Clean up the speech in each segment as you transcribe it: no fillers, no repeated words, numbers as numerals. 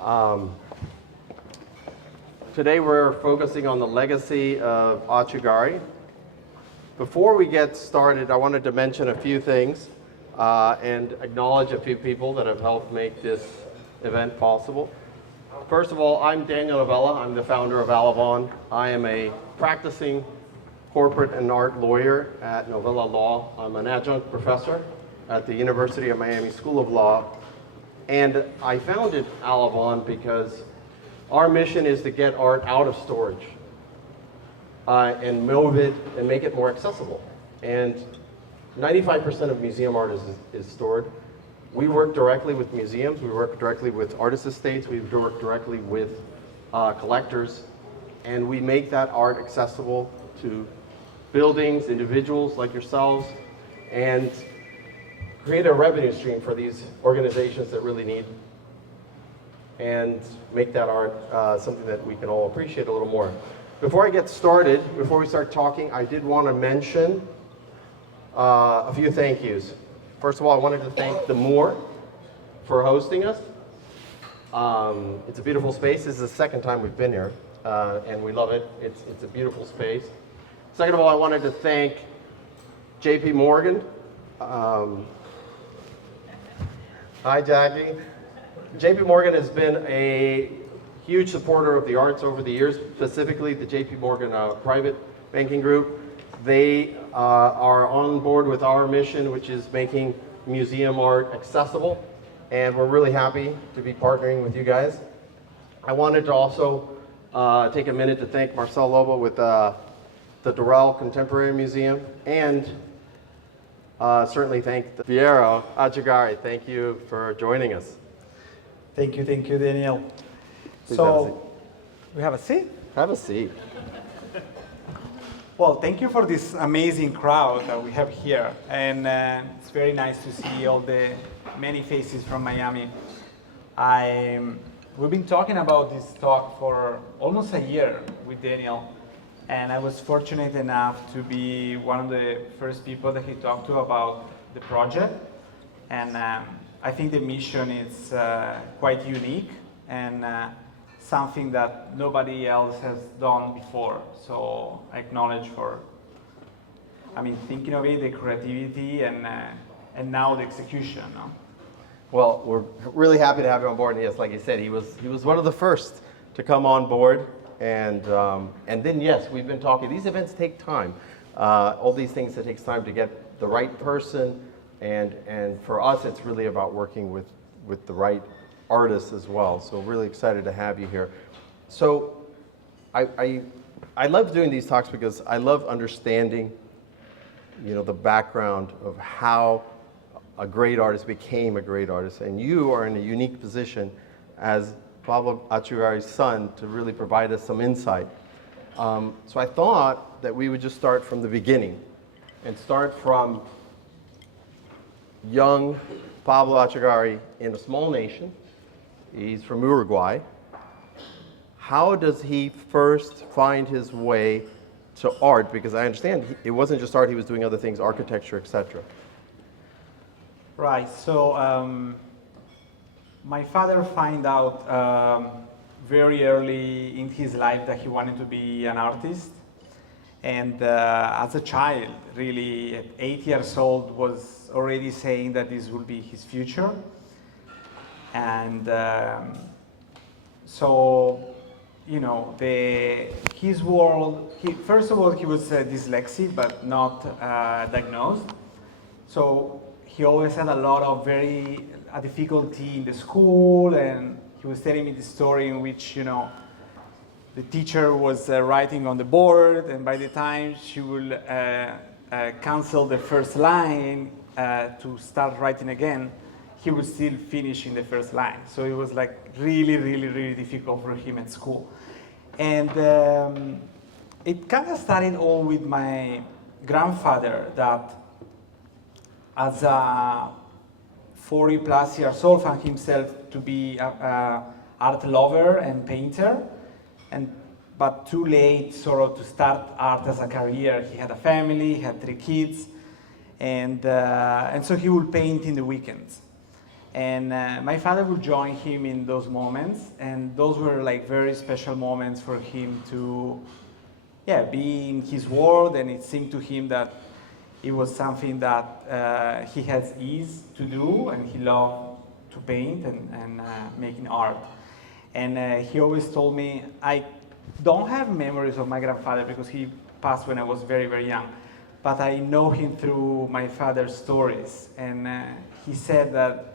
Um, Today we're focusing on the legacy of Atchugarry. Before we get started, I wanted to mention a few things and acknowledge a few people that have helped make this event possible. First of all, I'm Daniel Novella. I'm the founder of Alevon. I am a practicing corporate and art lawyer at Novela Law. I'm an adjunct professor at the University of Miami School of Law. And I founded Alevon because our mission is to get art out of storage and move it and make it more accessible. And 95% of museum art is stored. We work directly with museums, we work directly with artist estates, we work directly with collectors, and we make that art accessible to buildings, individuals like yourselves, and create a revenue stream for these organizations that really need and make that art something that we can all appreciate a little more. Before I get started, before we start talking, I did want to mention a few thank yous. First of all, I wanted to thank the Moore for hosting us. It's a beautiful space. This is the second time we've been here, and we love it. It's a beautiful space. Second of all, I wanted to thank JP Morgan. Hi, Jackie. JP Morgan has been a huge supporter of the arts over the years, specifically the JP Morgan private banking group. They are on board with our mission, which is making museum art accessible, and we're really happy to be partnering with you guys. I wanted to also take a minute to thank Marcel Lobo with the Doral Contemporary Museum, and certainly thank Piero Atchugarry. Thank you for joining us. Thank you, Daniel. Please We have a seat? have a seat. Well, thank you for this amazing crowd that we have here. And it's very nice to see all the many faces from Miami. We've been talking about this talk for almost a year with Daniel. And I was fortunate enough to be one of the first people that he talked to about the project. And I think the mission is quite unique and something that nobody else has done before. So I acknowledge thinking of it, the creativity, and now the execution. No? Well, we're really happy to have you on board. And yes, like you said, he was one of the first to come on board. And then yes, we've been talking. These events take time. All these things, it takes time to get the right person. And for us, it's really about working with the right artists as well. So really excited to have you here. So I love doing these talks because I love understanding, the background of how a great artist became a great artist. And you are in a unique position as Pablo Atchugarry's son to really provide us some insight. So I thought that we would just start from the beginning and start from young Pablo Atchugarry in a small nation. He's from Uruguay. How does he first find his way to art? Because I understand it wasn't just art, he was doing other things, architecture, etc. Right, so my father found out very early in his life that he wanted to be an artist. And as a child, really, at 8 years old, was already saying that this would be his future. And his world, first of all, he was dyslexic, but not diagnosed. So he always had a lot of difficulty in the school, and he was telling me the story in which, the teacher was writing on the board, and by the time she will cancel the first line to start writing again, he was still finishing the first line. So it was like really, really, really difficult for him at school. And it kind of started all with my grandfather that as a 40 plus years old found himself to be a art lover and painter. But too late sort of to start art as a career. He had a family, he had 3 kids, and so he would paint in the weekends. And my father would join him in those moments, and those were like very special moments for him to, yeah, be in his world, and it seemed to him that it was something that he has ease to do, and he loved to paint and making art. And he always told me, I don't have memories of my grandfather because he passed when I was very, very young, but I know him through my father's stories. And he said that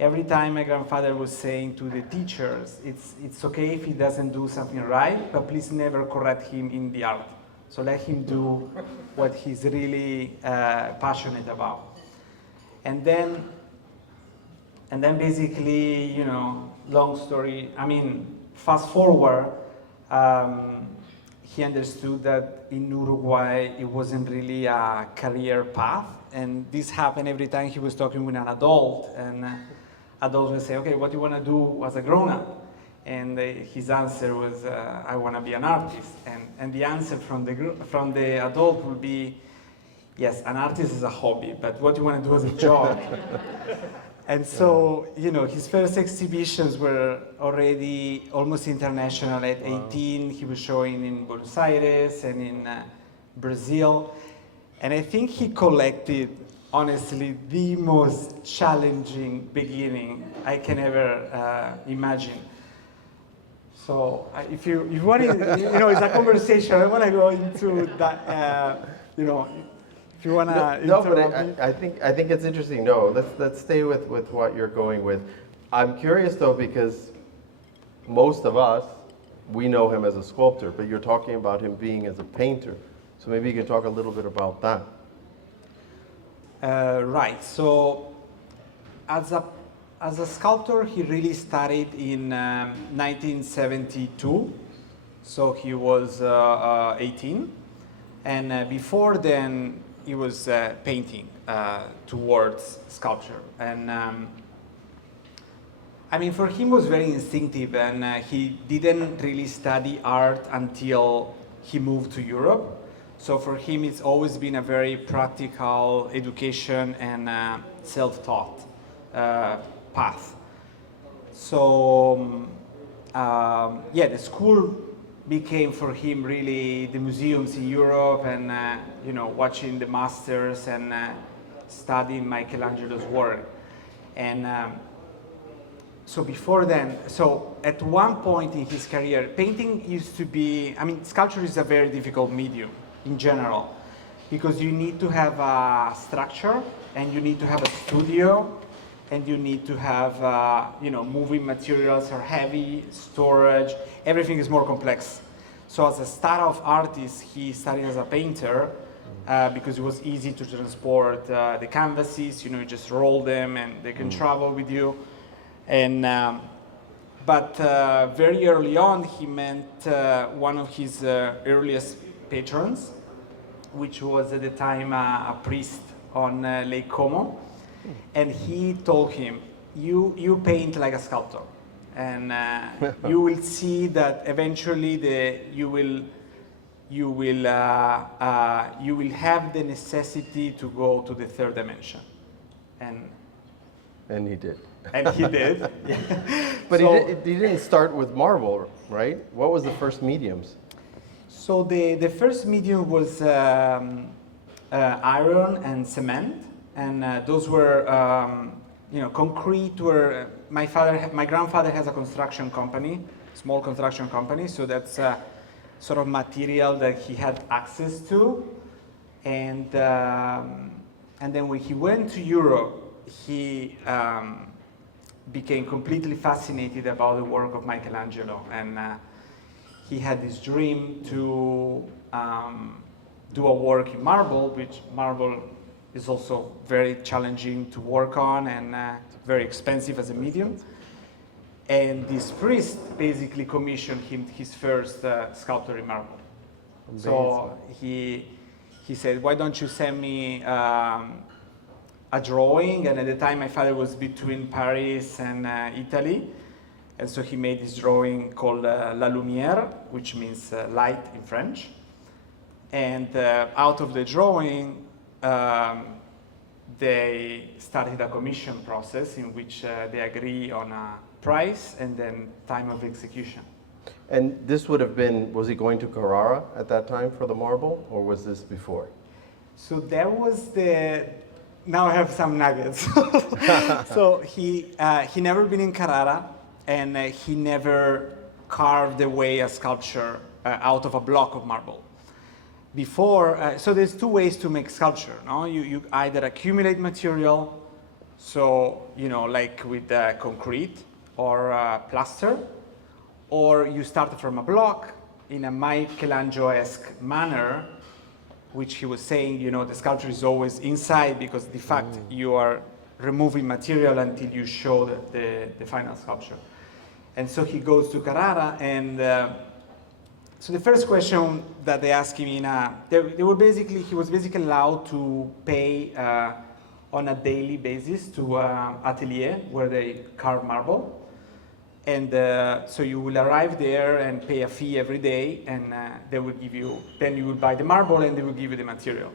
every time my grandfather was saying to the teachers, it's okay if he doesn't do something right, but please never correct him in the art. So let him do what he's really passionate about. And then basically, you know, long story, I mean, fast forward, he understood that in Uruguay it wasn't really a career path, and this happened every time he was talking with an adult, and adults would say, okay, what do you want to do as a grown-up? And his answer was, I want to be an artist. And the answer from the adult would be, yes, an artist is a hobby, but what do you want to do as a job? And so, you know, his first exhibitions were already almost international. At 18, he was showing in Buenos Aires and in Brazil. And I think he collected, honestly, the most challenging beginning I can ever imagine. So if you want to, you know, it's a conversation. I want to go into that, you know, if you want to. No, but I think it's interesting. No, let's stay with what you're going with. I'm curious though, because most of us, we know him as a sculptor, but you're talking about him being as a painter. So maybe you can talk a little bit about that. Right. So as a sculptor, he really started in 1972. So he was 18. And before then, he was painting towards sculpture. And I mean, for him it was very instinctive, and he didn't really study art until he moved to Europe. So for him, it's always been a very practical education and self-taught path. So yeah, the school became for him really the museums in Europe, and you know, watching the masters and studying Michelangelo's work. And so before then, so at one point in his career, painting used to be, I mean, sculpture is a very difficult medium in general, because you need to have a structure, and you need to have a studio, and you need to have, you know, moving materials are heavy, storage, everything is more complex. So as a start-off artist, he started as a painter because it was easy to transport the canvases, you know, you just roll them and they can travel with you. And, but very early on, he met one of his earliest patrons, which was at the time a priest on Lake Como. And he told him, you paint like a sculptor, and you will see that eventually you will have the necessity to go to the third dimension. And he did. And he did. Yeah. But so, he didn't start with marble, right? What was the first mediums? So the first medium was iron and cement. And those were, you know, concrete were, my grandfather has a construction company, small construction company, so that's sort of material that he had access to. And then when he went to Europe, he became completely fascinated about the work of Michelangelo. And he had this dream to do a work in marble, which marble is also very challenging to work on and very expensive as a medium. And this priest basically commissioned him his first sculpture in marble. Amazing. So he said, why don't you send me a drawing? And at the time my father was between Paris and Italy. And so he made this drawing called La Lumière, which means light in French. And out of the drawing, they started a commission process in which they agree on a price and then time of execution. And this would have been, was he going to Carrara at that time for the marble, or was this before? So that was the, now I have some nuggets. So he never been in Carrara, and he never carved away a sculpture out of a block of marble. Before, so there's two ways to make sculpture, no? You either accumulate material, so, you know, like with concrete or plaster, or you start from a block in a Michelangelo-esque manner, which he was saying, you know, the sculpture is always inside because de facto you are removing material until you show the final sculpture. And so he goes to Carrara, and so the first question that they asked him he was basically allowed to pay on a daily basis to atelier where they carve marble. And so you will arrive there and pay a fee every day, and they will give you, then you will buy the marble and they will give you the material.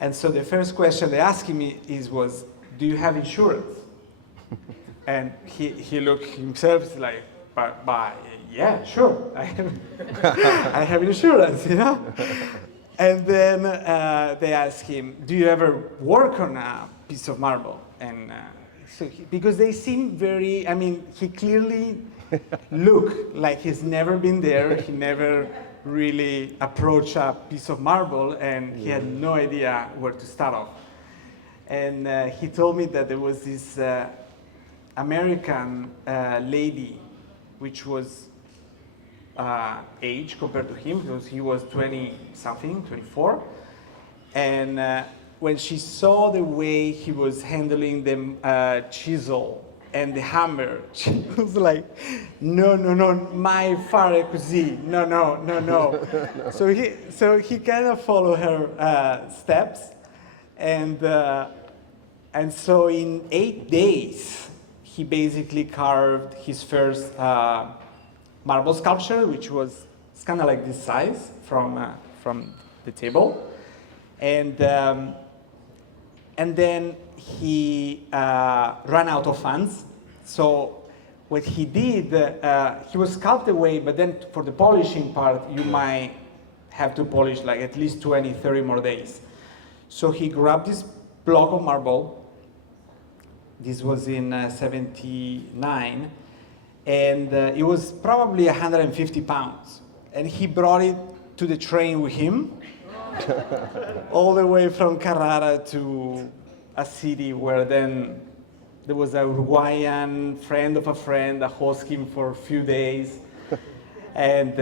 And so the first question they asked me was, do you have insurance? And he looked himself like, but yeah, sure, I have insurance, you know? And then they asked him, do you ever work on a piece of marble? And so because they seem very, I mean, he clearly looked like he's never been there. He never really approached a piece of marble, and he had no idea where to start off. And he told me that there was this American lady, which was age compared to him, because he was 20-something, 24. And when she saw the way he was handling the chisel and the hammer, she was like, no, mai fare così, no. So he kind of followed her steps, and so in 8 days, he basically carved his first marble sculpture, which was kind of like this size from the table, and then he ran out of funds. So what he did, he was sculpted away, but then for the polishing part, you might have to polish like at least 20, 30 more days. So he grabbed this block of marble. This was in 79, and it was probably 150 pounds. And he brought it to the train with him, all the way from Carrara to a city where then there was a Uruguayan friend of a friend that hosted him for a few days. And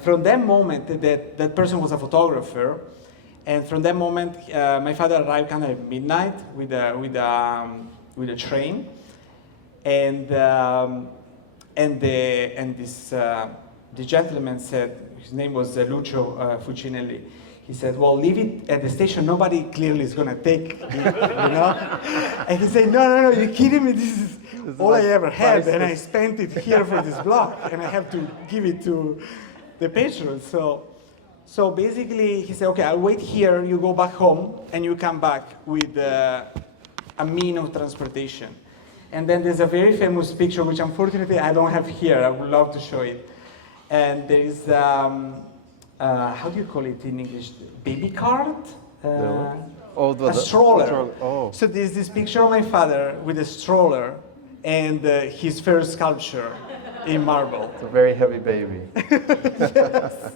from that moment, that person was a photographer. And from that moment, my father arrived kind of at midnight with a train. And the gentleman said, his name was Lucio Fucinelli. He said, well, leave it at the station. Nobody clearly is going to take it, you know? And he said, no, you're kidding me. This is all I ever had, and I spent it here for this block, and I have to give it to the patrons. So basically, he said, okay, I'll wait here. You go back home, and you come back with a mean of transportation. And then there's a very famous picture, which unfortunately I don't have here. I would love to show it. And there is, how do you call it in English? Baby cart? A stroller. Oh. So there's this picture of my father with a stroller and his first sculpture in marble. It's a very heavy baby. Yes.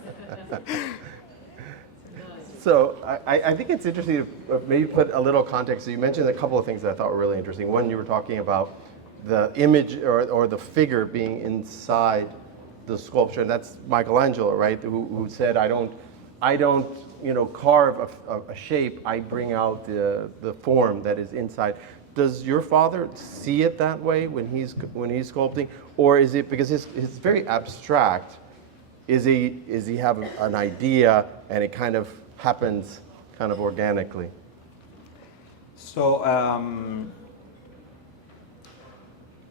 So I think it's interesting to maybe put a little context. So you mentioned a couple of things that I thought were really interesting. One, you were talking about the image or the figure being inside the sculpture, and that's Michelangelo, right? Who said, I don't carve a shape. I bring out the form that is inside. Does your father see it that way when he's sculpting, or is it because it's very abstract? Is he have an idea and it kind of happens kind of organically? So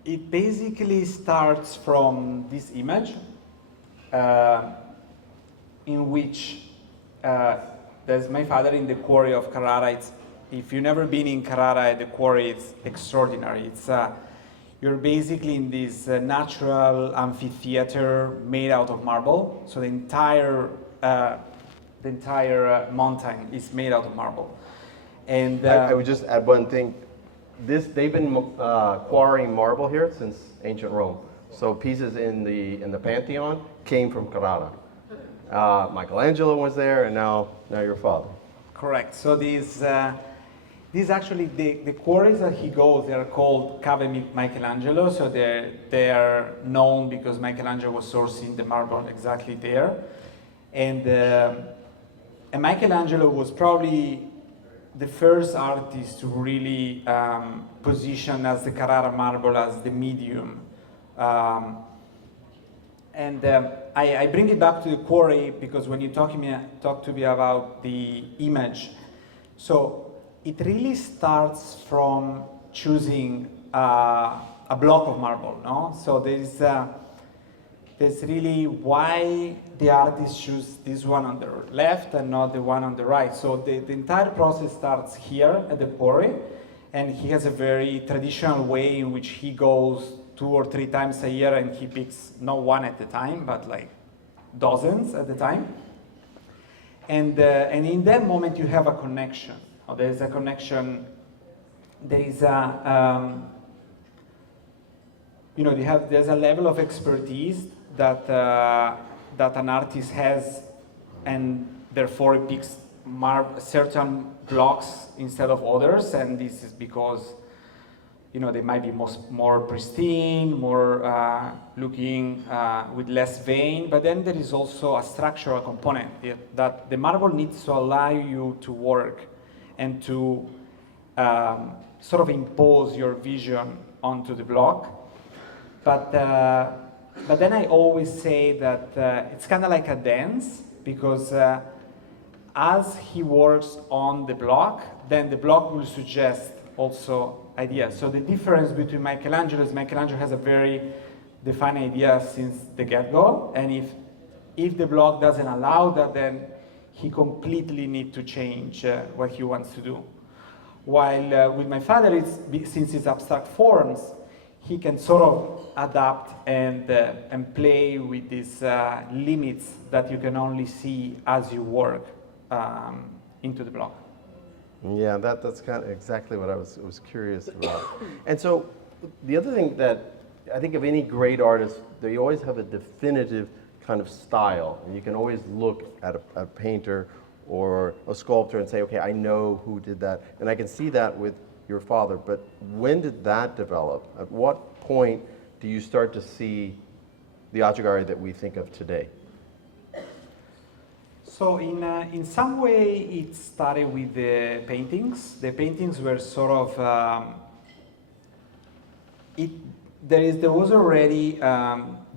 it basically starts from this image in which there's my father in the quarry of Carrara. It's if you've never been in Carrara at the quarry, it's extraordinary. It's you're basically in this natural amphitheater made out of marble. So the entire mountain is made out of marble. And I would just add one thing. They've been quarrying marble here since ancient Rome. So pieces in the Pantheon came from Carrara. Michelangelo was there, and now your father. Correct. So these actually the quarries that he goes, they are called Cave Michelangelo. So they are known because Michelangelo was sourcing the marble exactly there, and Michelangelo was probably the first artist to really position as the Carrara marble as the medium. I bring it back to the quarry because when you talk to me about the image, so it really starts from choosing a block of marble, no? So there's really why the artist choose this one on the left and not the one on the right. So the entire process starts here at the quarry, and he has a very traditional way in which he goes 2 or 3 times a year and he picks not one at a time, but like dozens at a time. And in that moment you have a connection. Or there's a connection, there is a, there's a level of expertise that an artist has, and therefore it picks certain blocks instead of others, and this is because they might be more pristine, more looking with less vein, but then there is also a structural component that the marble needs to allow you to work and to sort of impose your vision onto the block. But then I always say that it's kind of like a dance, because as he works on the block, then the block will suggest also ideas. So the difference between Michelangelo is Michelangelo has a very defined idea since the get-go, and if the block doesn't allow that, then he completely needs to change what he wants to do. While with my father, since it's abstract forms, he can sort of adapt and play with these limits that you can only see as you work into the block. Yeah, that's kind of exactly what I was curious about. And so the other thing that I think of any great artist, they always have a definitive kind of style, and you can always look at a painter or a sculptor and say, okay, I know who did that, and I can see that with your father. But when did that develop? At what point do you start to see the Atchugarry that we think of today? So in some way it started with the paintings. The paintings were sort of there was already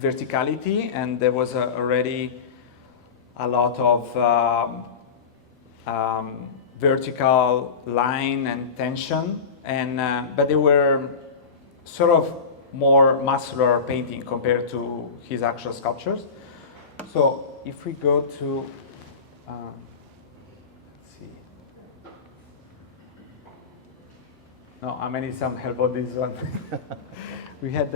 verticality, and there was already a lot of vertical line and tension, and but they were sort of more muscular painting compared to his actual sculptures. So if we go to let's see. No, I need some help on this one. We had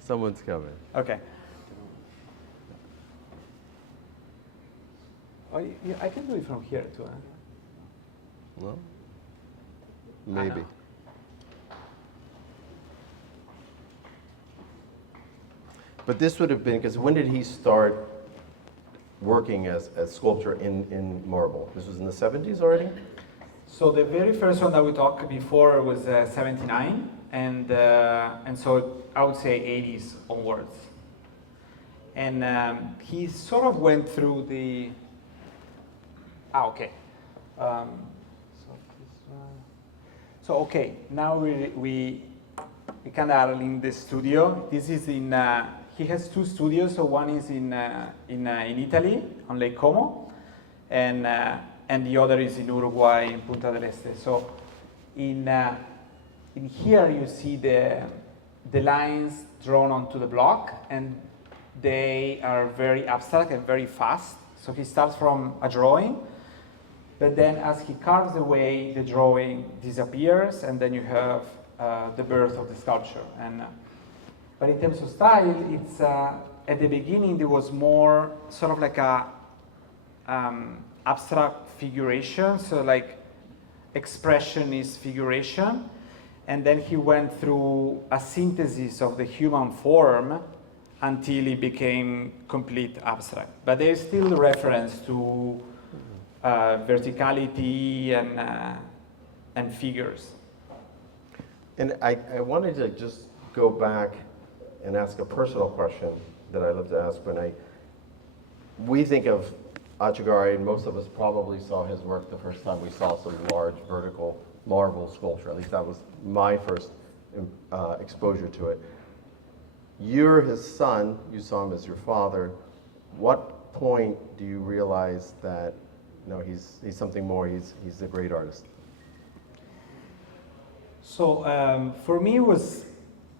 Someone's coming. okay. Oh, yeah, I can do it from here too. Huh? No? Maybe. know. But this would have been, because when did he start working as sculptor in marble? This was in the 70s already? So the very first one that we talked before was 79, and so I would say 80s onwards. And he sort of went through the. Okay. So okay, now we kind of are in the studio. This is in. He has 2 studios. So one is in Italy on Lake Como, and the other is in Uruguay in Punta del Este. So in here you see the lines drawn onto the block, and they are very abstract and very fast. So he starts from a drawing, But then as he carves away, the drawing disappears, and then you have the birth of the sculpture. But in terms of style, it's at the beginning there was more sort of like a abstract figuration, so like expressionist figuration, and then he went through a synthesis of the human form until it became complete abstract. But there's still reference to verticality and figures. And I wanted to just go back and ask a personal question that I love to ask when we think of Atchugarry, and most of us probably saw his work the first time we saw some large vertical marble sculpture. At least that was my first exposure to it. You're his son, you saw him as your father. What point do you realize that he's something more, he's a great artist? So for me it was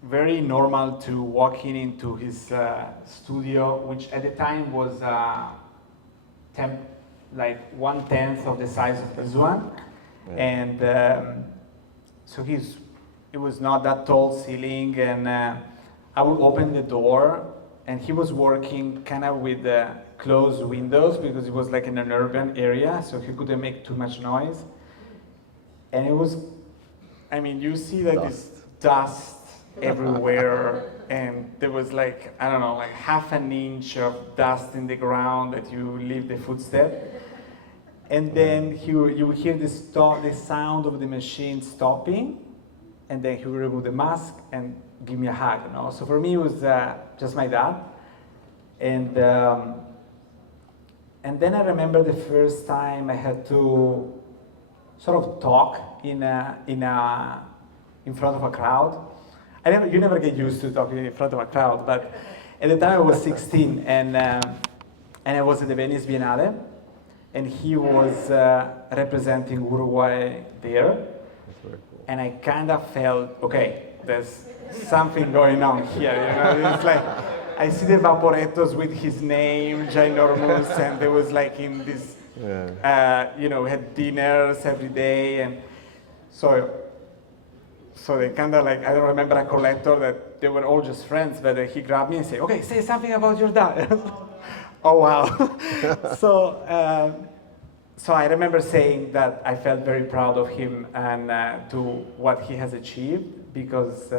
very normal to walk into his studio, which at the time was like 1/10 of the size of this one. Yeah. And so it was not that tall ceiling, and I would open the door and he was working kind of with closed windows because it was like in an urban area, so he couldn't make too much noise. And it was, I mean, you see that this dust everywhere, and there was like, I don't know, like half an inch of dust in the ground that you leave the footstep. And then you would hear the sound of the machine stopping, and then he would remove the mask and give me a hug, So for me, it was just my dad. And then I remember the first time I had to sort of talk in front of a crowd. You never get used to talking in front of a crowd, but at the time I was 16, and I was at the Venice Biennale, and he was representing Uruguay there. That's very cool. And I kind of felt, okay, there's something going on here. It's like I see the Vaporettos with his name, ginormous, and there was like in this, we had dinners every day, and so they kind of like, I don't remember a collector that they were all just friends, but he grabbed me and said, okay, say something about your dad. Oh, wow. So I remember saying that I felt very proud of him and to what he has achieved, because,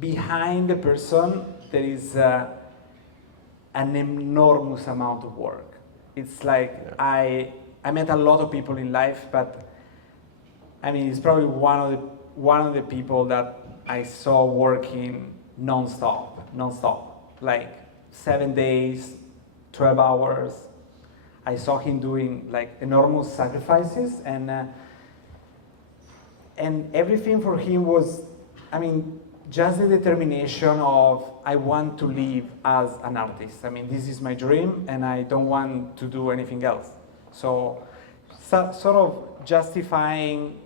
behind the person, there is an enormous amount of work. It's like, I met a lot of people in life, but he's probably one of the people that I saw working non-stop, like 7 days, 12 hours. I saw him doing like enormous sacrifices, and everything for him was, just the determination of, I want to live as an artist. This is my dream, and I don't want to do anything else. So sort of justifying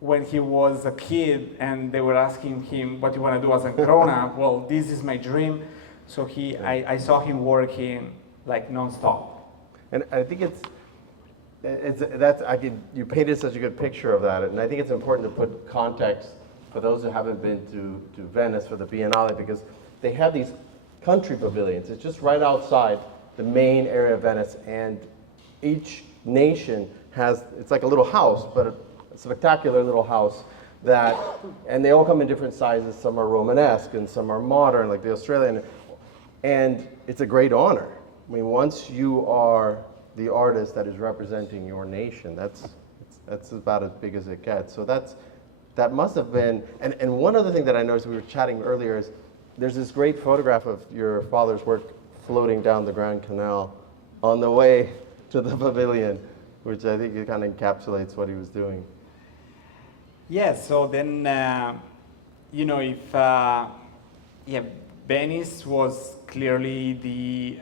when he was a kid and they were asking him, what do you want to do as a grown-up? Well, this is my dream. So I saw him working like non-stop. And I think you painted such a good picture of that, and I think it's important to put context for those who haven't been to Venice for the Biennale, because they have these country pavilions. It's just right outside the main area of Venice, and each nation has, it's like a little house, but a spectacular little house and they all come in different sizes. Some are Romanesque and some are modern, like the Australian, and it's a great honor. Once you are the artist that is representing your nation, that's about as big as it gets. So that must have been, and one other thing that I noticed, we were chatting earlier, is there's this great photograph of your father's work floating down the Grand Canal on the way to the pavilion, which I think it kind of encapsulates what he was doing. Yes, so then, Venice was clearly the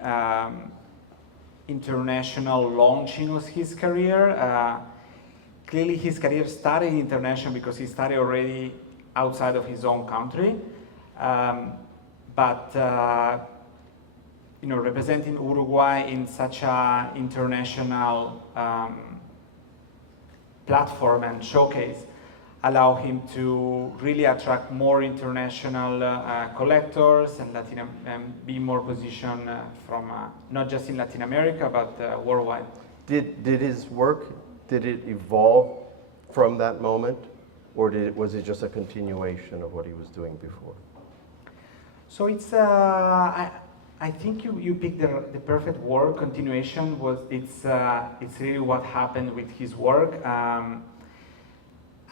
international launching of his career. Clearly his career started international because he started already outside of his own country. But representing Uruguay in such a international platform and showcase allow him to really attract more international collectors and be more positioned from not just in Latin America but worldwide. Did his work, did it evolve from that moment, or was it just a continuation of what he was doing before? So it's I think you picked the perfect word. Continuation it's really what happened with his work.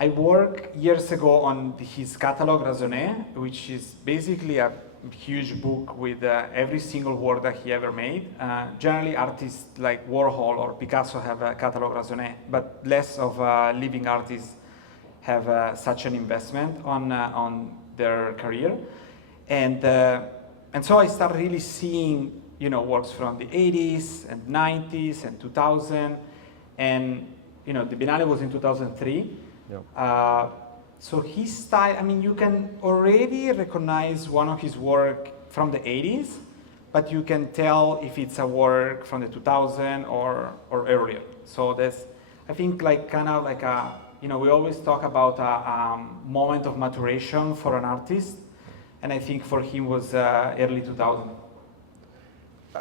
I worked years ago on his catalog Raisonné, which is basically a huge book with every single work that he ever made. Generally, artists like Warhol or Picasso have a catalog Raisonné, but less of living artists have such an investment on their career. And so I started really seeing, works from the 80s and 90s and 2000, and the Biennale was in 2003. Yeah. So his style, you can already recognize one of his work from the 80s, but you can tell if it's a work from the 2000 or earlier. So there's, I think, we always talk about a moment of maturation for an artist, and I think for him was early 2000.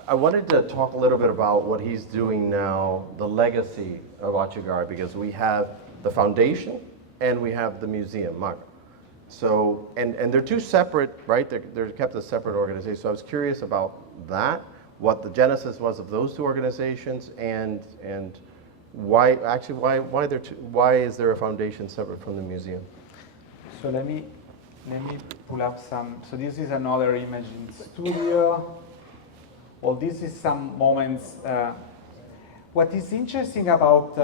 I wanted to talk a little bit about what he's doing now, the legacy of Atchugarry, because we have the foundation and we have the museum, Mark. So, and they're two separate, right? They're kept as separate organizations. So I was curious about that, what the genesis was of those two organizations, and why why is there a foundation separate from the museum? So let me pull up some. So this is another image in studio. Well, this is some moments. What is interesting about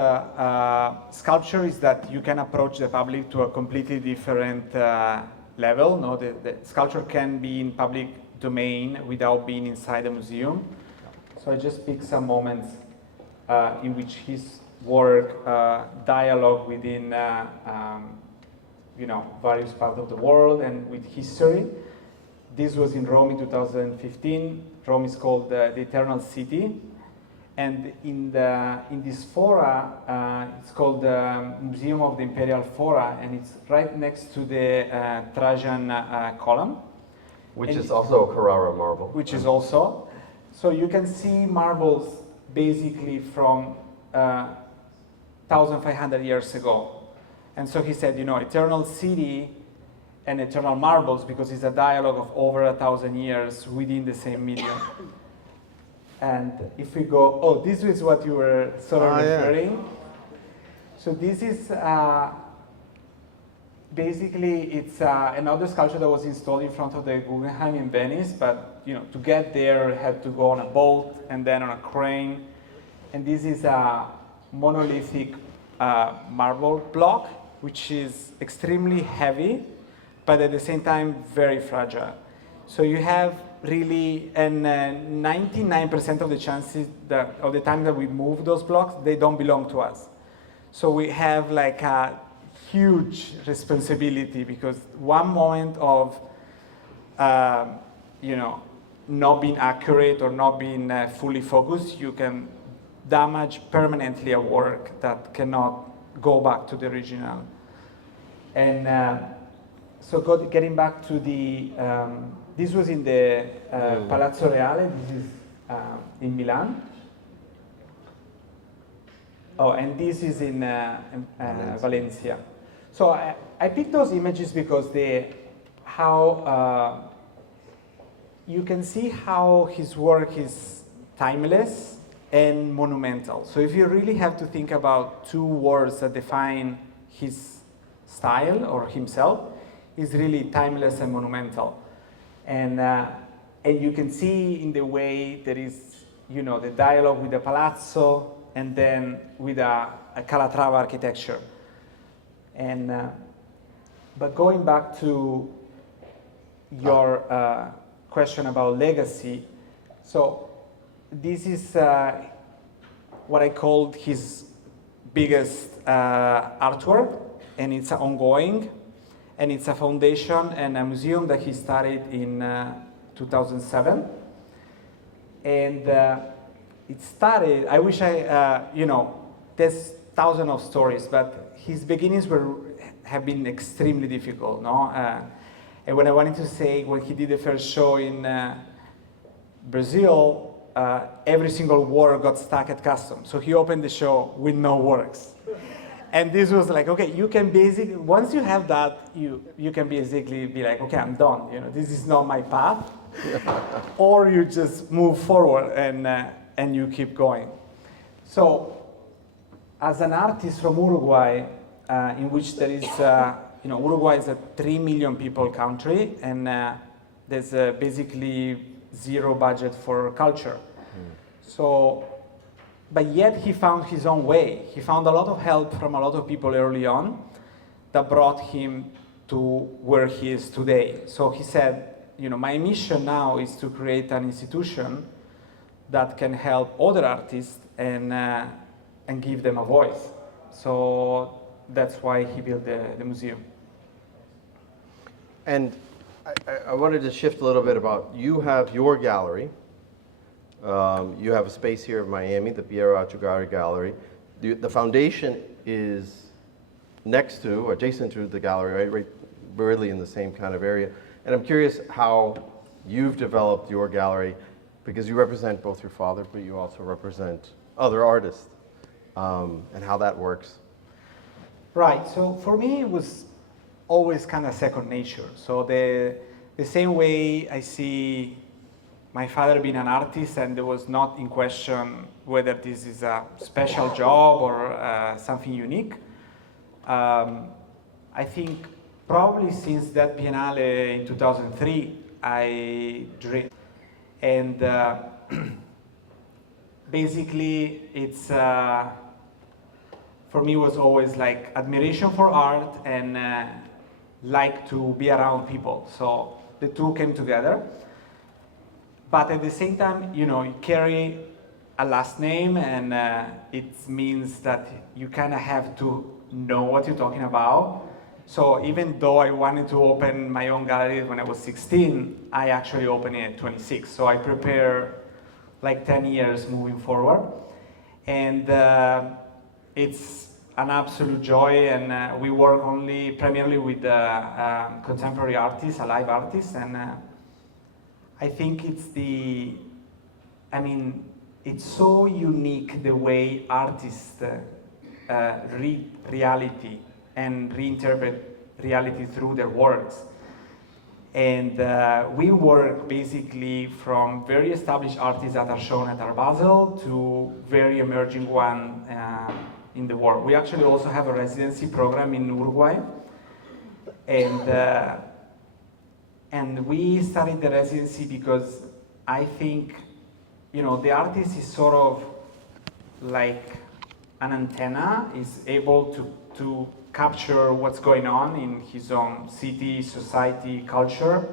sculpture is that you can approach the public to a completely different level. No, the sculpture can be in public domain without being inside a museum. So I just picked some moments in which his work dialogue within various parts of the world and with history. This was in Rome in 2015. Rome is called the Eternal City, and in this fora, it's called the Museum of the Imperial Fora, and it's right next to the Trajan column, Which is also a Carrara marble. Which is also. So you can see marbles basically from 1,500 years ago. And so he said, Eternal City and eternal marbles, because it's a dialogue of over 1,000 years within the same medium. And if we go, this is what you were sort of referring. Yeah. So this is basically it's another sculpture that was installed in front of the Guggenheim in Venice, but to get there, had to go on a boat and then on a crane. And this is a monolithic marble block, which is extremely heavy, but at the same time very fragile. So you have really, and 99% of the chances of the time that we move those blocks, they don't belong to us. So we have like a huge responsibility, because one moment of, not being accurate or not being fully focused, you can damage permanently a work that cannot go back to the original. And so getting back to the, this was in the Palazzo Reale, this is in Milan. Oh, and this is in Valencia. So I picked those images because you can see how his work is timeless and monumental. So if you really have to think about two words that define his style or himself, is really timeless and monumental. And you can see in the way there is, the dialogue with the palazzo and then with a Calatrava architecture. And but going back to your question about legacy, so this is what I called his biggest artwork, and it's ongoing, and it's a foundation and a museum that he started in 2007. And it started, I wish there's thousands of stories, but his beginnings have been extremely difficult, no? And when I wanted to say, when he did the first show in Brazil, every single work got stuck at customs. So he opened the show with no works. And this was like, okay, you can basically, once you have that, you can basically be like, okay, I'm done. This is not my path. Or you just move forward and you keep going. So, as an artist from Uruguay, in which there is, Uruguay is a 3 million people country, and there's basically zero budget for culture. So, but yet he found his own way. He found a lot of help from a lot of people early on that brought him to where he is today. So he said, my mission now is to create an institution that can help other artists and give them a voice. So that's why he built the museum. And I wanted to shift a little bit about, you have your gallery. You have a space here in Miami, the Piero Atchugarry Gallery. The foundation is next to, or adjacent to the gallery, right, really in the same kind of area. And I'm curious how you've developed your gallery, because you represent both your father, but you also represent other artists, and how that works. Right, so for me it was always kind of second nature. So the same way I see my father being an artist, and there was not in question whether this is a special job or something unique. I think probably since that Biennale in 2003, I dreamed. And basically it's, for me was always like admiration for art and like to be around people. So the two came together. But at the same time, you carry a last name, and it means that you kind of have to know what you're talking about. So even though I wanted to open my own gallery when I was 16, I actually opened it at 26. So I prepare like 10 years moving forward. And it's an absolute joy, and we work primarily with contemporary artists, alive artists, and I think it's so unique the way artists read reality and reinterpret reality through their works. And we work basically from very established artists that are shown at Art Basel to very emerging one in the world. We actually also have a residency program in Uruguay. And we started the residency because I think, the artist is sort of like an antenna, is able to capture what's going on in his own city, society, culture,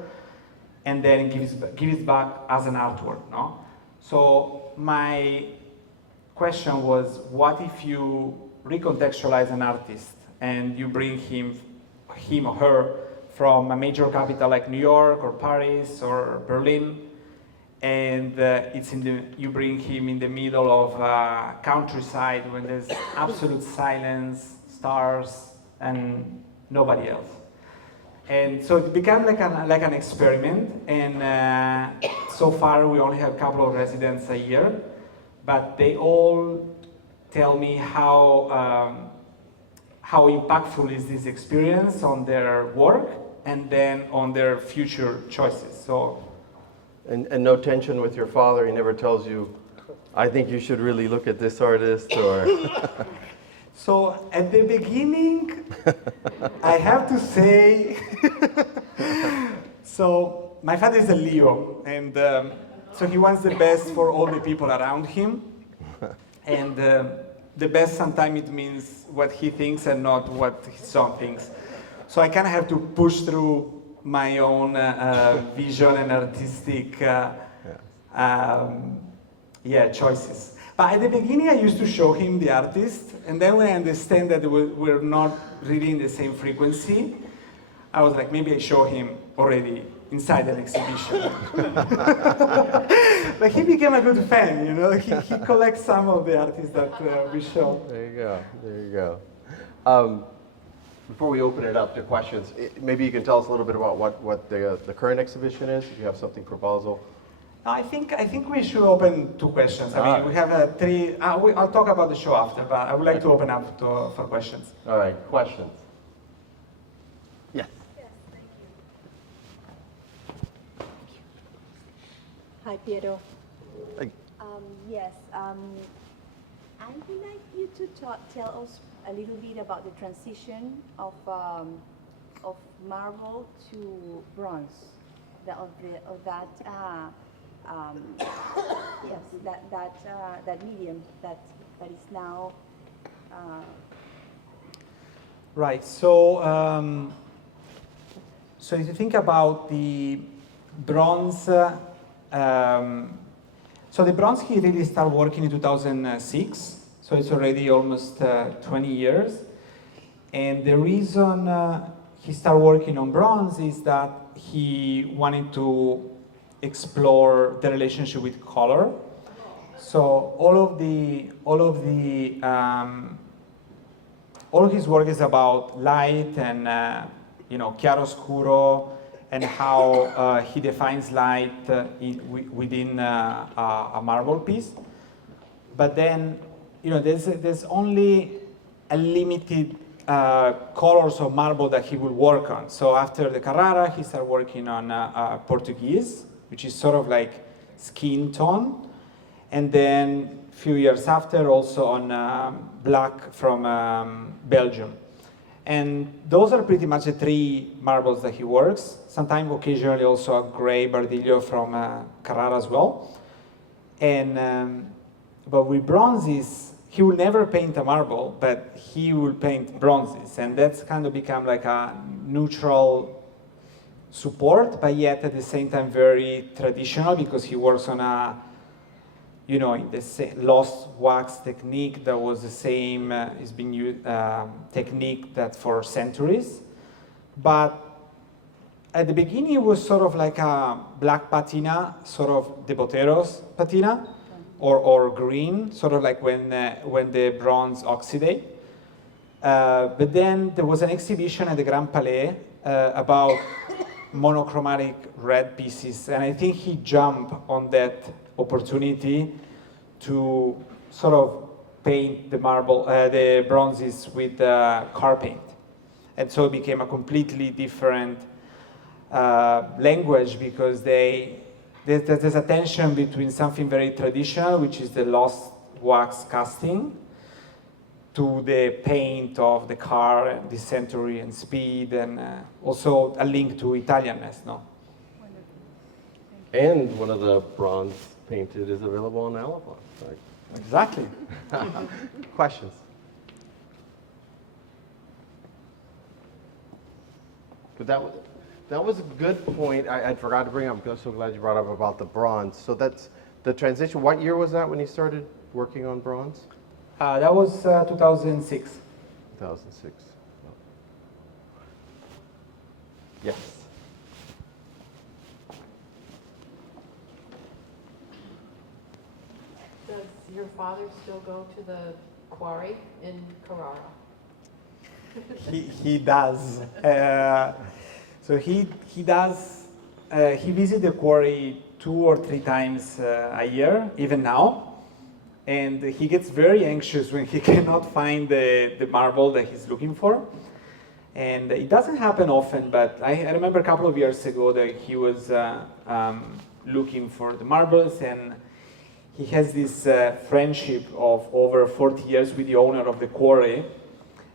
and then gives it back as an artwork, no? So my question was, what if you recontextualize an artist and you bring him or her from a major capital like New York or Paris or Berlin, and you bring him in the middle of countryside when there's absolute silence, stars, and nobody else. And so it became like an experiment, and so far we only have a couple of residents a year, but they all tell me how impactful is this experience on their work and then on their future choices. So, and no tension with your father. He never tells you, I think you should really look at this artist, or So at the beginning, I have to say, so my father is a Leo, and so he wants the best for all the people around him, and the best sometimes it means what he thinks and not what his son thinks. So I kind of have to push through my own vision and artistic choices. But at the beginning, I used to show him the artist, and then when I understand that we're not really in the same frequency, I was like, maybe I show him already inside an exhibition. But he became a good fan, you know. He collects some of the artists that we show. There you go. There you go. Before we open it up to questions, maybe you can tell us a little bit about what the current exhibition is. If you have something for Basel. I think we should open two questions. I mean, we have three. I'll talk about the show after, but I would like to open up for questions. All right, questions. Yes. Yes, thank you. Hi, Piero. Hey. Yes, I would like you to tell us a little bit about the transition of marble to bronze, that medium that is now. Right. So, so if you think about the bronze, so the bronze he really started working in 2006. So it's already almost 20 years. And the reason he started working on bronze is that he wanted to explore the relationship with color. So all of his work is about light and chiaroscuro, and how he defines light within a marble piece. But then, there's only a limited colors of marble that he will work on. So after the Carrara, he started working on Portuguese, which is sort of like skin tone. And then a few years after, also on black from Belgium. And those are pretty much the three marbles that he works. Sometimes, occasionally, also a gray Bardillo from Carrara as well. And but with bronzes, he will never paint a marble, but he will paint bronzes, and that's kind of become like a neutral support, but yet at the same time very traditional, because he works on a, in the lost wax technique that was the same, it's been used, technique that for centuries. But at the beginning, it was sort of like a black patina, sort of de Botero's patina, or green, sort of like when the bronze oxidate. But then there was an exhibition at the Grand Palais about monochromatic red pieces, and I think he jumped on that opportunity to sort of paint the the bronzes with car paint. And so it became a completely different language, because there's a tension between something very traditional, which is the lost wax casting, to the paint of the car, the century and speed, and also a link to Italianness, no? And one of the bronze painted is available on Alevon. Right? Exactly. Questions? But that was a good point. I forgot to bring up. I'm so glad you brought up about the bronze. So that's the transition. What year was that when you started working on bronze? That was 2006. 2006. Yes. Does your father still go to the quarry in Carrara? He does. So he does. He visits the quarry 2 or 3 times a year, even now. And he gets very anxious when he cannot find the marble that he's looking for. And it doesn't happen often, but I remember a couple of years ago that he was looking for the marbles, and he has this friendship of over 40 years with the owner of the quarry.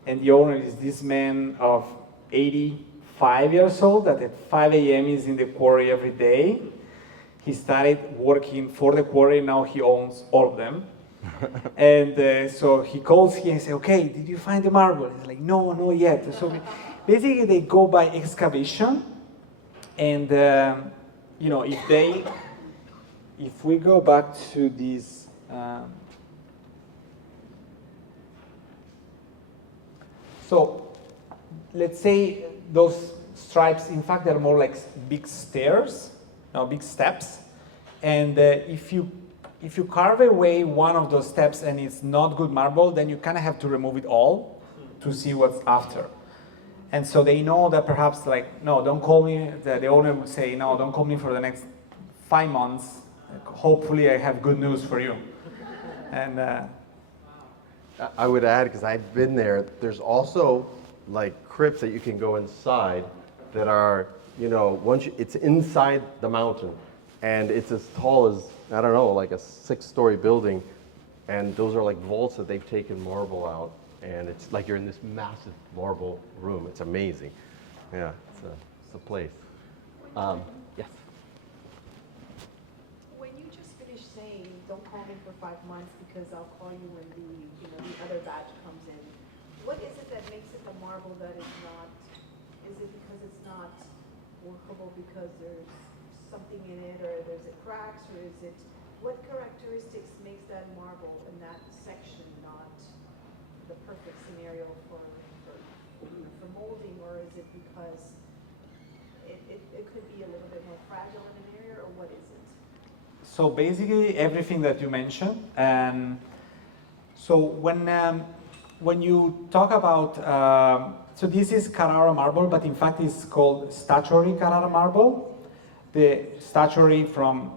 And the owner is this man of 85 years old that at 5 a.m. is in the quarry every day. He started working for the quarry, now he owns all of them. And so he calls here and says, okay, did you find the marble? He's like, no, not yet. So basically they go by excavation. And, if we go back to this, so let's say those stripes. In fact, they're more like big stairs, no, big steps. And if you carve away one of those steps and it's not good marble, then you kind of have to remove it all to see what's after. And so they know that perhaps like, no, don't call me, the owner would say, no, don't call me for the next 5 months. Hopefully I have good news for you. And I would add, because I've been there, there's also like crypts that you can go inside that are, you know, it's inside the mountain. And it's as tall as, I don't know, like a 6-story building. And those are like vaults that they've taken marble out. And it's like you're in this massive marble room. It's amazing. Yeah, it's a place. Yes. When you just finished saying, don't call me for 5 months because I'll call you when the other batch comes in, what is it that makes it the marble that is not, is it because it's not workable because there's something in it, or there's a cracks, or is it, what characteristics makes that marble in that section not the perfect scenario for molding, or is it because it could be a little bit more fragile in an area, or what is it? so basically everything that you mentioned. So when you talk about, so this is Carrara marble, but in fact it's called statuary Carrara marble. The statuary from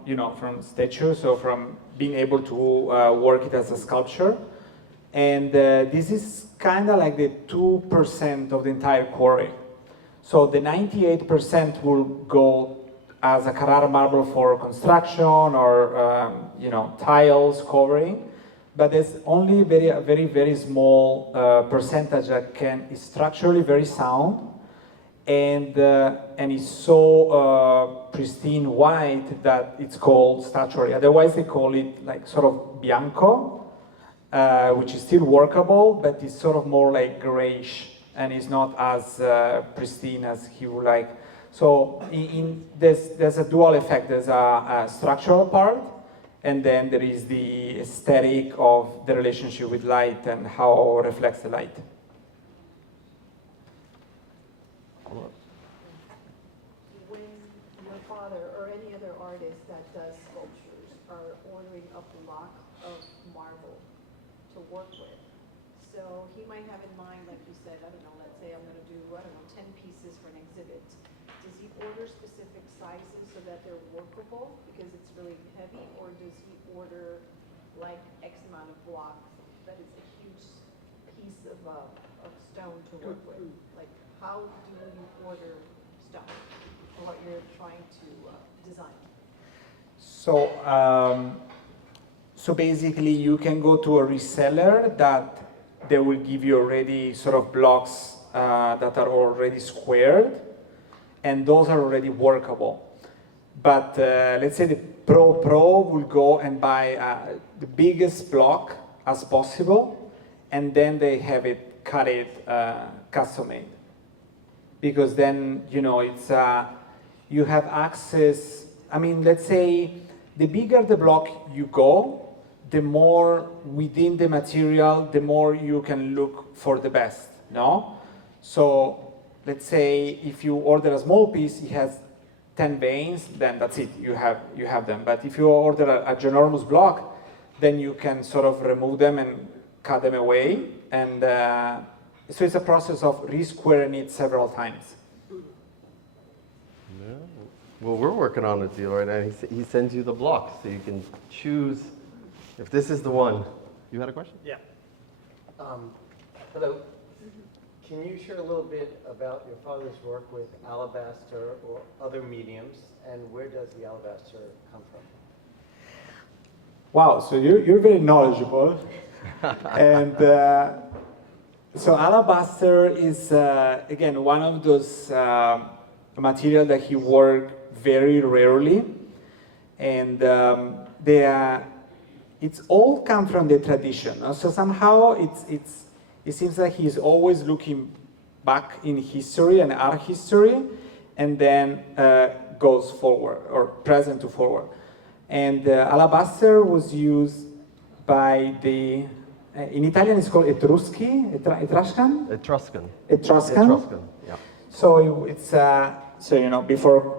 statue, so from being able to work it as a sculpture. And this is kind of like the 2% of the entire quarry. So the 98% will go as a Carrara marble for construction or tiles covering, but there's only a very small percentage that is structurally very sound and is so pristine white that it's called statuary. Otherwise, they call it like sort of bianco, which is still workable, but it's sort of more like grayish and is not as pristine as he would like. So there's a dual effect. There's a structural part, and then there is the aesthetic of the relationship with light and how it reflects the light. When your father or any other artist that does sculptures are ordering a block of marble to work with, so he might have in mind, like you said, I don't know, let's say I'm going to do, 10 pieces for an exhibit. Does he order specific sizes so that they're workable because it's really heavy, or does he order like X amount of blocks that is a huge piece of stone to work with? Like, how do you order stone for what you're trying to design? So basically you can go to a reseller that they will give you already sort of blocks that are already squared, and those are already workable. But let's say the pro will go and buy the biggest block as possible, and then they have it cut it custom made. Because then, it's you have access. I mean, let's say the bigger the block you go, the more within the material, the more you can look for the best, no? So let's say if you order a small piece, it has 10 veins, then that's it, you have them. But if you order a ginormous block, then you can sort of remove them and cut them away. And so it's a process of re-squaring it several times. Yeah. Well, we're working on a deal right now. He sends you the blocks, so you can choose if this is the one. You had a question? Yeah. Hello. Can you share a little bit about your father's work with alabaster or other mediums, and where does the alabaster come from? Wow, so you're very knowledgeable. And so alabaster is, again, one of those material that he worked very rarely. And it's all come from the tradition. So somehow it seems like he's always looking back in history and art history, and then goes forward, or present to forward. And alabaster was used by in Italian it's called Etruscan. Etruscan. Etruscan, yeah. So it's before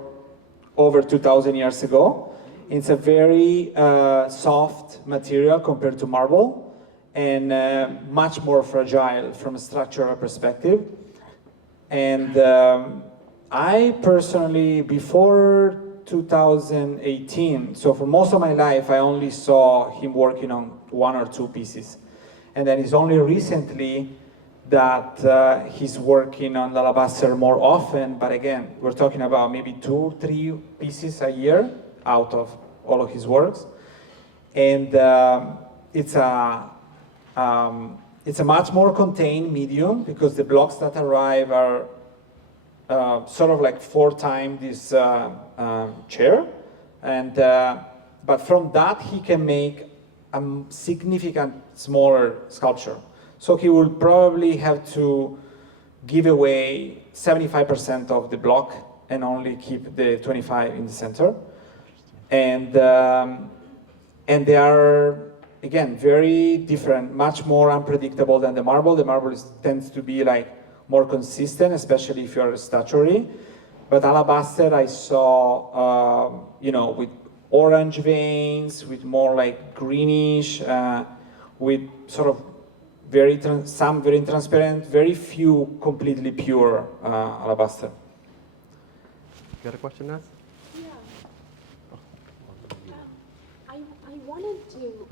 over 2,000 years ago. It's a very soft material compared to marble, and much more fragile from a structural perspective. And I personally, before 2018, so for most of my life, I only saw him working on 1 or 2 pieces. And then it's only recently that he's working on alabaster more often, but again, we're talking about maybe 2, 3 pieces a year out of all of his works. And it's a much more contained medium because the blocks that arrive are sort of like 4 times this chair. And but from that, he can make a significant smaller sculpture. So he will probably have to give away 75% of the block and only keep the 25 in the center. And they are, again, very different, much more unpredictable than the marble. The marble tends to be like more consistent, especially if you're statuary. But alabaster I saw, with orange veins, with more like greenish, with sort of some very transparent, very few completely pure alabaster. You got a question, Ness? Yeah. I wanted to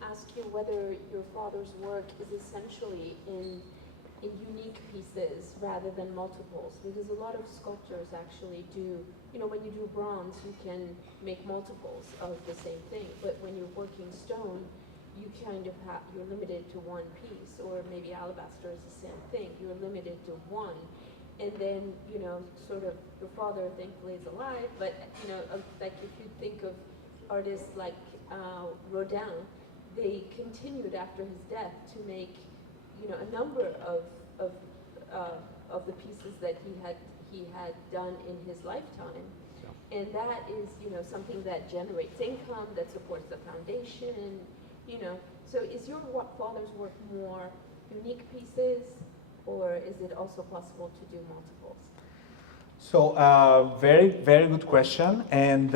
ask you whether your father's work is essentially in unique pieces rather than multiples, because a lot of sculptors actually do, when you do bronze, you can make multiples of the same thing, but when you're working stone, you kind of you're limited to one piece, or maybe alabaster is the same thing, you're limited to one. And then, sort of, your father thankfully is alive, but, like if you think of artists like Rodin, they continued after his death to make, a number of the pieces that he had done in his lifetime. And that is, something that generates income, that supports the foundation, So is your father's work more unique pieces, or is it also possible to do multiples? So, very, very good question. And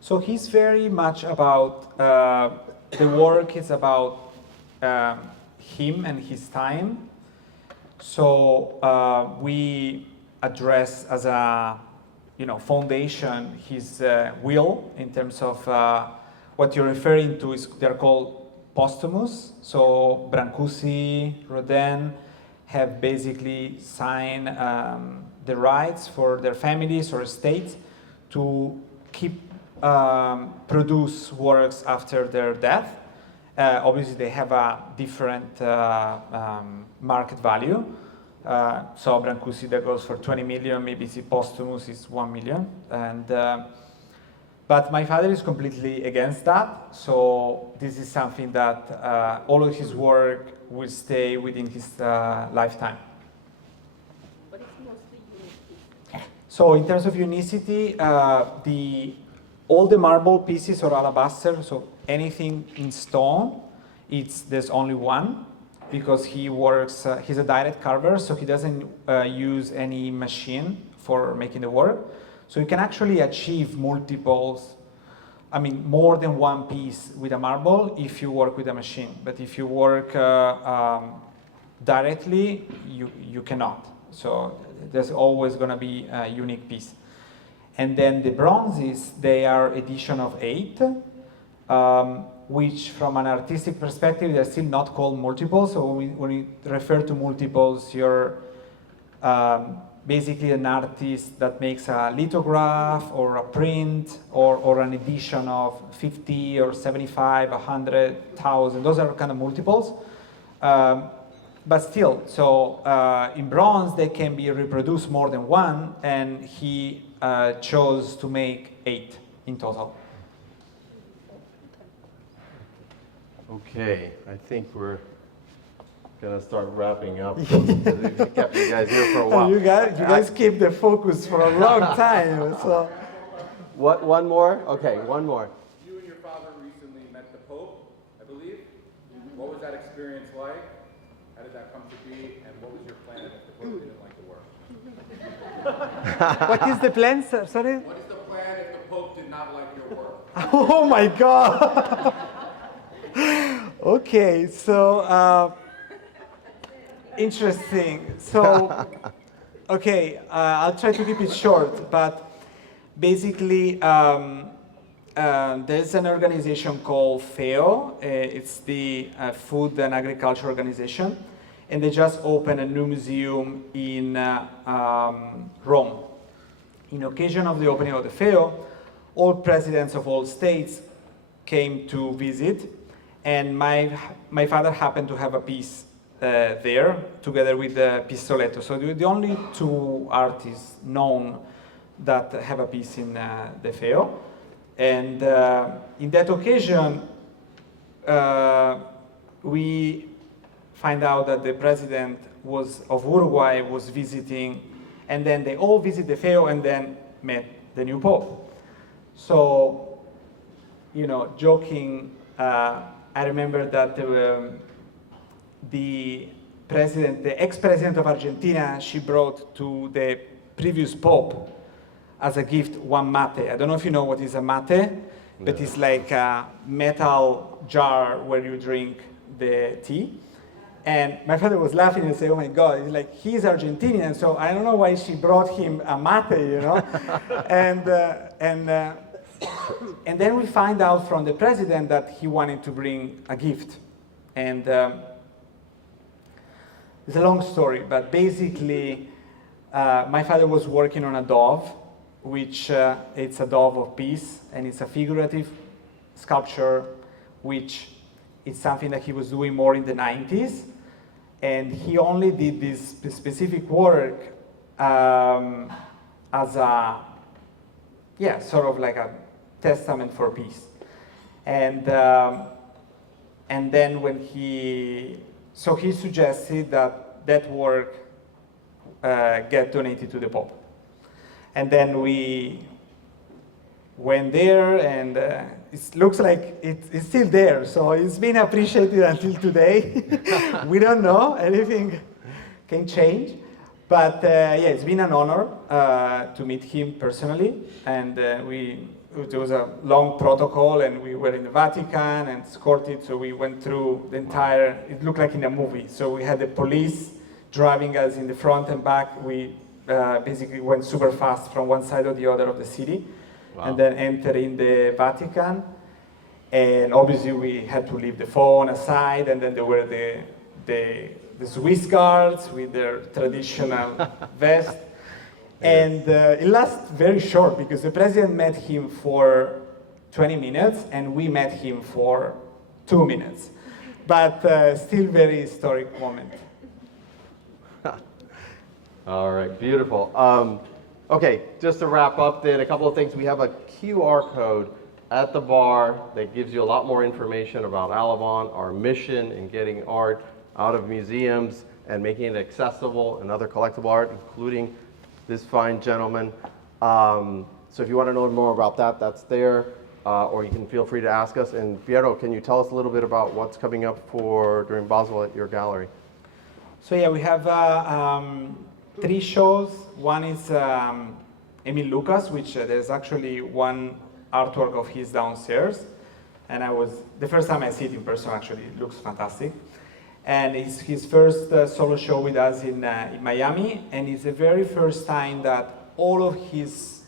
so he's very much about, the work is about him and his time. So we address as a, foundation his will in terms of what you're referring to is, they're called posthumous. So Brancusi, Rodin have basically signed the rights for their families or estates to keep produce works after their death. Obviously, they have a different market value. So Brancusi that goes for 20 million, maybe posthumous is 1 million, and. But my father is completely against that, so this is something that all of his work will stay within his lifetime. But it's mostly unique. So in terms of unicity, all the marble pieces or alabaster, so anything in stone, there's only one, because he works, he's a direct carver, so he doesn't use any machine for making the work. So you can actually achieve multiples, more than one piece with a marble if you work with a machine. But if you work directly, you cannot. So there's always going to be a unique piece. And then the bronzes, they are edition of 8, which from an artistic perspective, they're still not called multiples. So when we refer to multiples, you're basically an artist that makes a lithograph or a print or an edition of 50 or 75, 100, 1,000. Those are kind of multiples. But still, so in bronze, they can be reproduced more than one, and he chose to make 8 in total. Okay, I think we're gonna start wrapping up. We've kept you guys here for a while. You guys keep the focus for a long time. So. What? One more? Okay, one more. You and your father recently met the Pope, I believe. What was that experience like? How did that come to be, and what was your plan if the Pope didn't like the work? What is the plan, sir? Sorry? What is the plan if the Pope did not like your work? Oh my God. Okay, so interesting. So, okay, I'll try to keep it short, but basically, there's an organization called FEO. It's the Food and Agriculture Organization, and they just opened a new museum in Rome. In occasion of the opening of the FEO, all presidents of all states came to visit, and my father happened to have a piece there, together with the Pistoletto. So they're the only two artists known that have a piece in the FEO. And in that occasion, we find out that the president of Uruguay was visiting, and then they all visit the FEO and then met the new Pope. So, you know, joking, I remember that the ex-president of Argentina, she brought to the previous Pope as a gift one mate. I don't know if you know what is a mate, but it's like a metal jar where you drink the tea. And my father was laughing and said, oh my God, it's like, he's Argentinian, so I don't know why she brought him a mate, you know? And then we find out from the president that he wanted to bring a gift. And it's a long story, but basically, my father was working on a dove, which it's a dove of peace, and it's a figurative sculpture, which is something that he was doing more in the 90s. And he only did this specific work as a, sort of like a testament for peace. And then when he suggested that work get donated to the Pope. And then we went there, and it looks like it's still there, so it's been appreciated until today. We don't know, anything can change. But it's been an honor to meet him personally, and there was a long protocol, and we were in the Vatican and escorted, so we went through the entire, it looked like in a movie. So we had the police driving us in the front and back. We basically went super fast from one side or the other of the city. Wow. And then enter in the Vatican. And obviously we had to leave the phone aside, and then there were the Swiss guards with their traditional vest. And it lasted very short because the president met him for 20 minutes and we met him for 2 minutes. But still very historic moment. All right, beautiful. Okay, just to wrap up then, a couple of things. We have a QR code at the bar that gives you a lot more information about Alevon, our mission in getting art out of museums and making it accessible and other collectible art, including this fine gentleman. So if you want to know more about that, that's there, or you can feel free to ask us. And Piero, can you tell us a little bit about what's coming up during Basel at your gallery? So yeah, we have 3 shows. One is Emil Lucas, which there's actually one artwork of his downstairs. And the first time I see it in person, actually, it looks fantastic. And it's his first solo show with us in Miami, and it's the very first time that all of his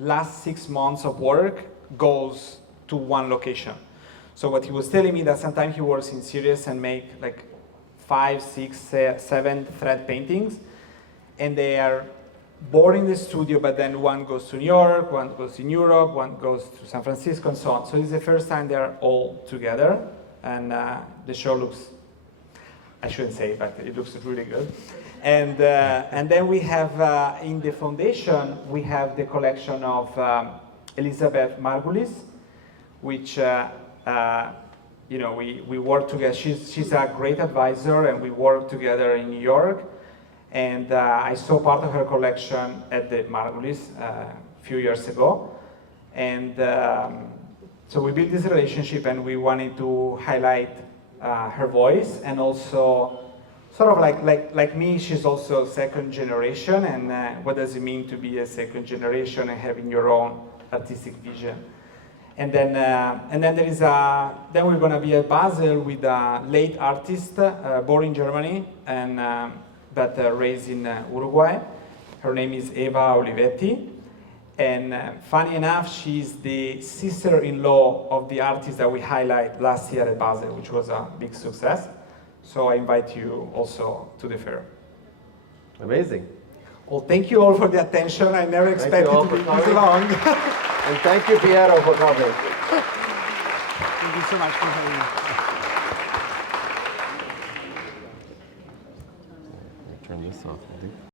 last 6 months of work goes to one location. So what he was telling me that sometimes he works in series and make like 5, 6, 7 thread paintings, and they are bored in the studio, but then one goes to New York, one goes in Europe, one goes to San Francisco, and so on. So it's the first time they're all together, and the show looks, I shouldn't say, but it looks really good. And then we have, in the foundation, we have the collection of Elizabeth Margulis, which, we work together. She's a great advisor, and we work together in New York. And I saw part of her collection at the Margulis a few years ago. And so we built this relationship, and we wanted to highlight her voice and also sort of like me, she's also second generation, and what does it mean to be a second generation and having your own artistic vision? And then there is then we're gonna be at Basel with a late artist born in Germany and but raised in Uruguay. Her name is Eva Olivetti, and funny enough, she's the sister-in-law of the artist that we highlight last year at Basel, which was a big success. So I invite you also to the fair. Amazing. Well, thank you all for the attention. I never expected all to for be this coming. long. And thank you, Piero, for coming. Thank you so much for having me. Turn this off.